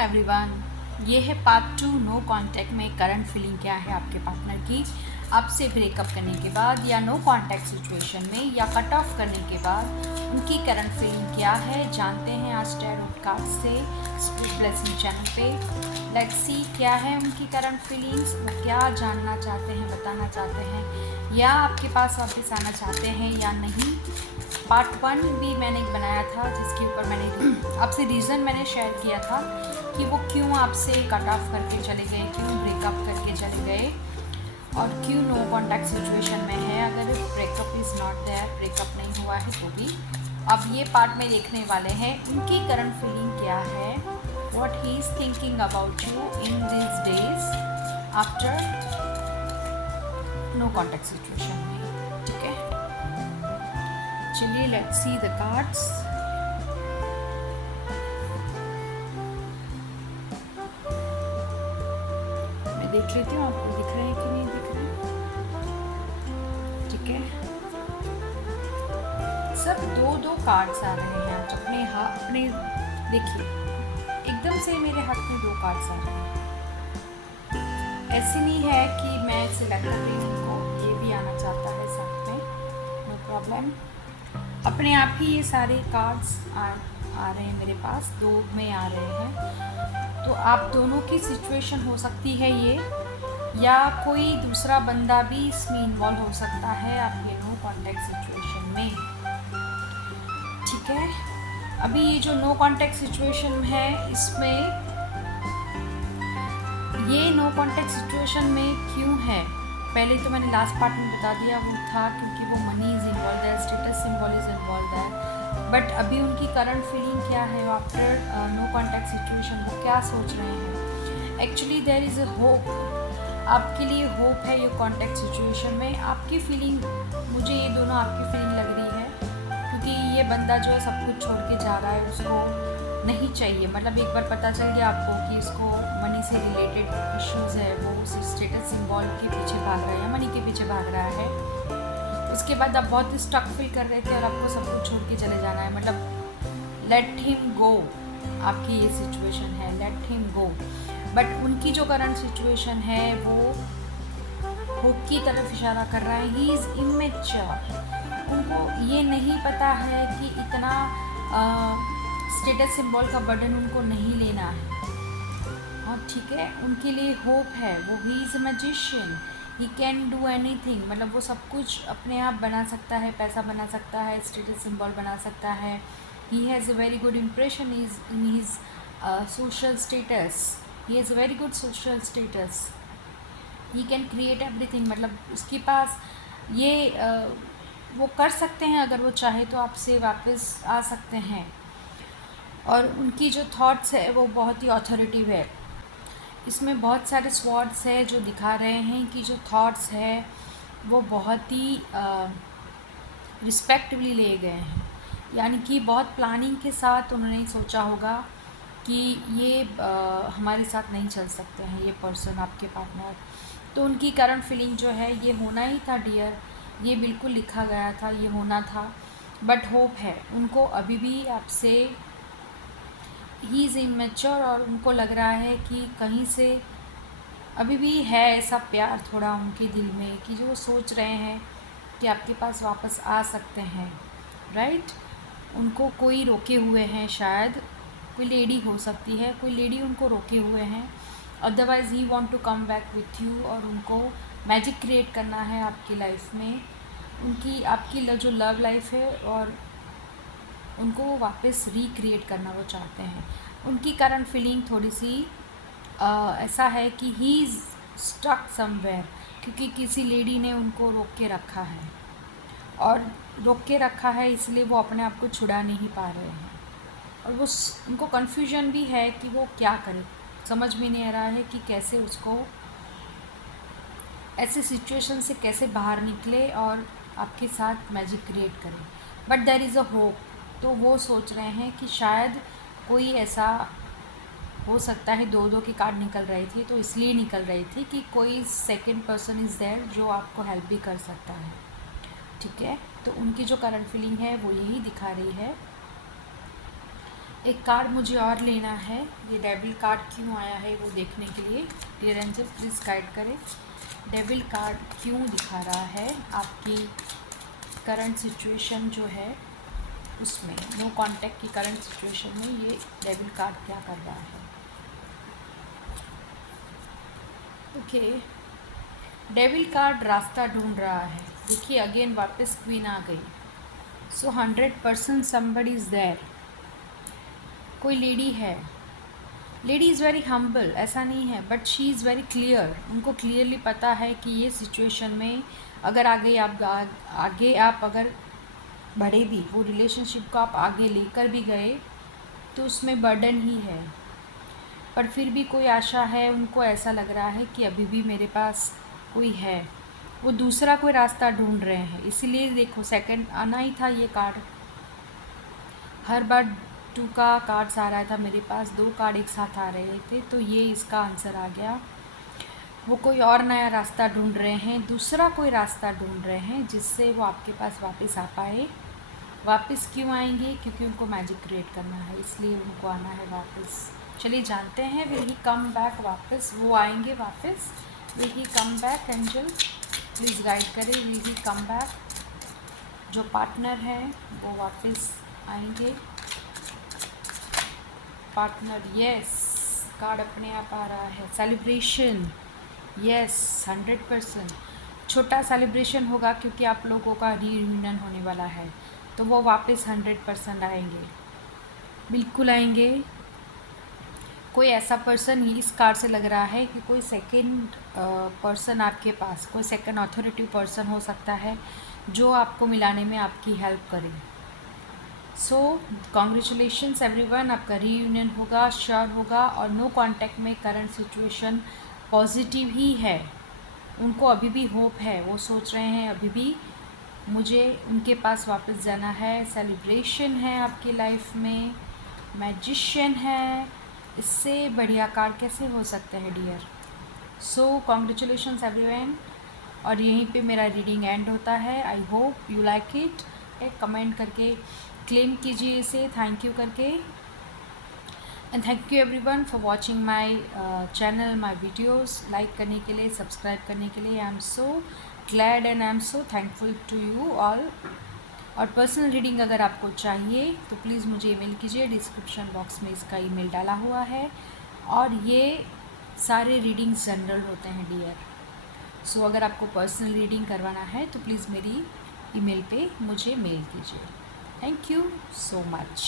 Everyone, ये है part 2 no contact में करंट फीलिंग क्या है आपके पार्टनर की आपसे ब्रेकअप करने के बाद या नो कांटेक्ट सिचुएशन में या कट ऑफ करने के बाद उनकी करंट फीलिंग क्या है। जानते हैं आज टैरो कार्ड से स्पिरिट ब्लेसिंग चैनल पे। लेट्स सी क्या है उनकी करंट फीलिंग्स, वो क्या जानना चाहते हैं, बताना चाहते हैं या आपके पास वापस आना चाहते हैं या नहीं। पार्ट 1 भी मैंने एक बनाया था जिसके ऊपर मैंने आपसे रीज़न मैंने शेयर किया था कि वो क्यों आपसे कट ऑफ करके चले गए, क्यों ब्रेकअप करके चले गए और क्यों नो कॉन्टैक्ट सिचुएशन में है। अगर breakup is not there, breakup नहीं हुआ है तो भी अब ये पार्ट में देखने वाले हैं उनकी करंट फीलिंग क्या है, what he is thinking about you in this days after no contact situation में। ठीक है, चलिए लेट्स सी द कार्ड्स। मैं देख लेती हूँ आपको दिख रहे हैं कि नहीं दिख रहे हैं। ठीक है, सब दो कार्ड्स आ रहे हैं आज अपने देखिए एकदम से मेरे हाथ में 2 कार्ड्स आ रहे हैं। ऐसे नहीं है कि मैं सिलेक्ट कर रही हूँ उनको, ये भी आना चाहता है साथ में, नो प्रॉब्लम। अपने आप ही ये सारे कार्ड्स आ रहे हैं मेरे पास, 2 में आ रहे हैं। तो आप दोनों की सिचुएशन हो सकती है ये, या कोई दूसरा बंदा भी इसमें इन्वॉल्व हो सकता है आपके नो कॉन्टैक्ट सिचुएशन में। ठीक है, अभी ये जो नो कॉन्टैक्ट सिचुएशन है इसमें ये नो कॉन्टैक्ट सिचुएशन में क्यों है, पहले तो मैंने लास्ट पार्ट में बता दिया, वो था क्योंकि वो मनी इज़ इन्वॉल्व है, स्टेटस सिंबल इज़ इन्वॉल्व है। बट अभी उनकी करंट फीलिंग क्या है आफ्टर नो कॉन्टैक्ट सिचुएशन, वो क्या सोच रहे हैं। Actually there is a hope, आपके लिए होप है ये कॉन्टैक्ट सिचुएशन में। आपकी फीलिंग, मुझे ये दोनों आपकी फीलिंग लग रही है क्योंकि ये बंदा जो है सब कुछ छोड़ के जा रहा है, उसको नहीं चाहिए, मतलब एक बार पता चल गया आपको कि इसको मनी से रिलेटेड इश्यूज़ है, वो उस स्टेटस सिंबल के पीछे भाग रहा है या मनी के पीछे भाग रहा है। उसके बाद आप बहुत स्टक फील कर रहे थे और आपको सब कुछ छोड़ के चले जाना है, मतलब लेट हिम गो, आपकी ये सिचुएशन है, लेट हिम गो। बट उनकी जो करंट सिचुएशन है वो होप की तरफ इशारा कर रहा है। ही इज़ इमेच्योर, उनको ये नहीं पता है कि इतना स्टेटस सिंबल का बर्डन उनको नहीं लेना है। और ठीक है, उनके लिए होप है, वो he is a magician, he can do anything, मतलब वो सब कुछ अपने आप बना सकता है, पैसा बना सकता है, स्टेटस सिंबल बना सकता है। He has a very good impression is in his social status, he has a very good social status, he can create everything, मतलब उसके पास ये वो कर सकते हैं, अगर वो चाहे तो आपसे वापस आ सकते हैं। और उनकी जो थॉट्स है वो बहुत ही ऑथोरिटिव है। इसमें बहुत सारे स्वॉर्ड्स है जो दिखा रहे हैं कि जो थॉट्स है वो बहुत ही रिस्पेक्टफुली ले गए हैं, यानी कि बहुत प्लानिंग के साथ उन्होंने सोचा होगा कि ये हमारे साथ नहीं चल सकते हैं ये पर्सन, आपके पार्टनर। तो उनकी करंट फीलिंग जो है ये होना ही था डियर, ये बिल्कुल लिखा गया था, ये होना था। बट होप है उनको अभी भी आपसे, ही इज़ इमेच्योर, और उनको लग रहा है कि कहीं से अभी भी है ऐसा प्यार थोड़ा उनके दिल में कि जो वो सोच रहे हैं कि आपके पास वापस आ सकते हैं, राइट। उनको कोई रोके हुए हैं, शायद कोई लेडी हो सकती है, कोई लेडी उनको रोके हुए हैं, otherwise he want to come back with you, और उनको मैजिक क्रिएट करना है आपकी लाइफ में। उनकी आपकी जो लव लाइफ है और उनको वो वापस रिक्रिएट करना वो चाहते हैं। उनकी करंट फीलिंग थोड़ी सी ऐसा है कि ही इज़ स्टक समवेयर, क्योंकि किसी लेडी ने उनको रोक के रखा है, और रोक के रखा है इसलिए वो अपने आप को छुड़ा नहीं पा रहे हैं। और वो उनको कन्फ्यूजन भी है कि वो क्या करे, समझ में नहीं आ रहा है कि कैसे उसको ऐसे सिचुएशन से कैसे बाहर निकले और आपके साथ मैजिक क्रिएट करें। But there is a hope, तो वो सोच रहे हैं कि शायद कोई ऐसा हो सकता है, 2 की कार्ड निकल रही थी तो इसलिए निकल रही थी कि कोई सेकंड पर्सन इज़ देयर जो आपको हेल्प भी कर सकता है। ठीक है, तो उनकी जो करंट फीलिंग है वो यही दिखा रही है। एक कार्ड मुझे और लेना है। ये डेविल कार्ड क्यों आया है वो देखने के लिए डियर एंजल प्लीज़ गाइड करें। डेविल कार्ड क्यों दिखा रहा है आपकी करंट सिचुएशन जो है उसमें, नो कांटेक्ट की करंट सिचुएशन में ये डेविल कार्ड क्या कर रहा है। ओके, डेविल कार्ड रास्ता ढूंढ रहा है। देखिए अगेन वापस क्वीन आ गई। सो 100% समबडी इज़ देयर। कोई लेडी है, लेडी इज़ वेरी हम्बल, ऐसा नहीं है, but she is very clear. उनको क्लियरली पता है कि ये सिचुएशन में अगर आगे आप अगर बढ़े भी, वो रिलेशनशिप को आप आगे लेकर भी गए तो उसमें बर्डन ही है, पर फिर भी कोई आशा है। उनको ऐसा लग रहा है कि अभी भी मेरे पास कोई है, वो दूसरा कोई रास्ता ढूंढ रहे हैं। इसीलिए देखो सेकंड आना ही था ये कार्ड। हर बार 2 का कार्ड्स आ रहा था मेरे पास, 2 कार्ड एक साथ आ रहे थे, तो ये इसका आंसर आ गया। वो कोई और नया रास्ता ढूंढ रहे हैं, दूसरा कोई रास्ता ढूंढ रहे हैं जिससे वो आपके पास वापस आ पाए। वापस क्यों आएंगे? क्योंकि उनको मैजिक क्रिएट करना है, इसलिए उनको आना है वापस। चलिए जानते हैं, विल ही कम बैक? वापस वो आएंगे वापस, will he come back? Angel please guide करें, विल ही कम बैक? जो पार्टनर है वो वापस आएंगे। पार्टनर, यस, कार्ड अपने आप आ रहा है। सेलिब्रेशन, यस, 100% छोटा सेलिब्रेशन होगा क्योंकि आप लोगों का रीयूनियन होने वाला है, तो वो वापस 100% आएंगे, बिल्कुल आएंगे। कोई ऐसा पर्सन, इस कार्ड से लग रहा है कि कोई सेकंड पर्सन आपके पास, कोई सेकंड अथॉरिटी पर्सन हो सकता है जो आपको मिलाने में आपकी हेल्प करे। सो कॉन्ग्रेचुलेशंस एवरीवन, आपका रीयूनियन होगा, श्योर होगा। और नो कांटेक्ट में करंट सिचुएशन पॉजिटिव ही है। उनको अभी भी होप है, वो सोच रहे हैं अभी भी मुझे उनके पास वापस जाना है। सेलिब्रेशन है आपकी लाइफ में, मैजिशियन है, इससे बढ़िया कार्ड कैसे हो सकते हैं डियर। सो कॉन्ग्रेचुलेशंस एवरीवन, और यहीं पे मेरा रीडिंग एंड होता है। I hope you like it. एक कमेंट करके क्लेम कीजिए इसे, थैंक यू करके। And thank you everyone for watching my channel, my videos. Like करने के लिए, सब्सक्राइब करने के लिए, I am so glad and I am so thankful to you all. और पर्सनल रीडिंग अगर आपको चाहिए तो प्लीज़ मुझे ईमेल कीजिए, डिस्क्रिप्शन बॉक्स में इसका ईमेल डाला हुआ है। और ये सारे रीडिंग्स जनरल होते हैं डियर। सो अगर आपको पर्सनल रीडिंग करवाना है तो प्लीज़ मेरी ईमेल पे मुझे मेल कीजिए। Thank you so much.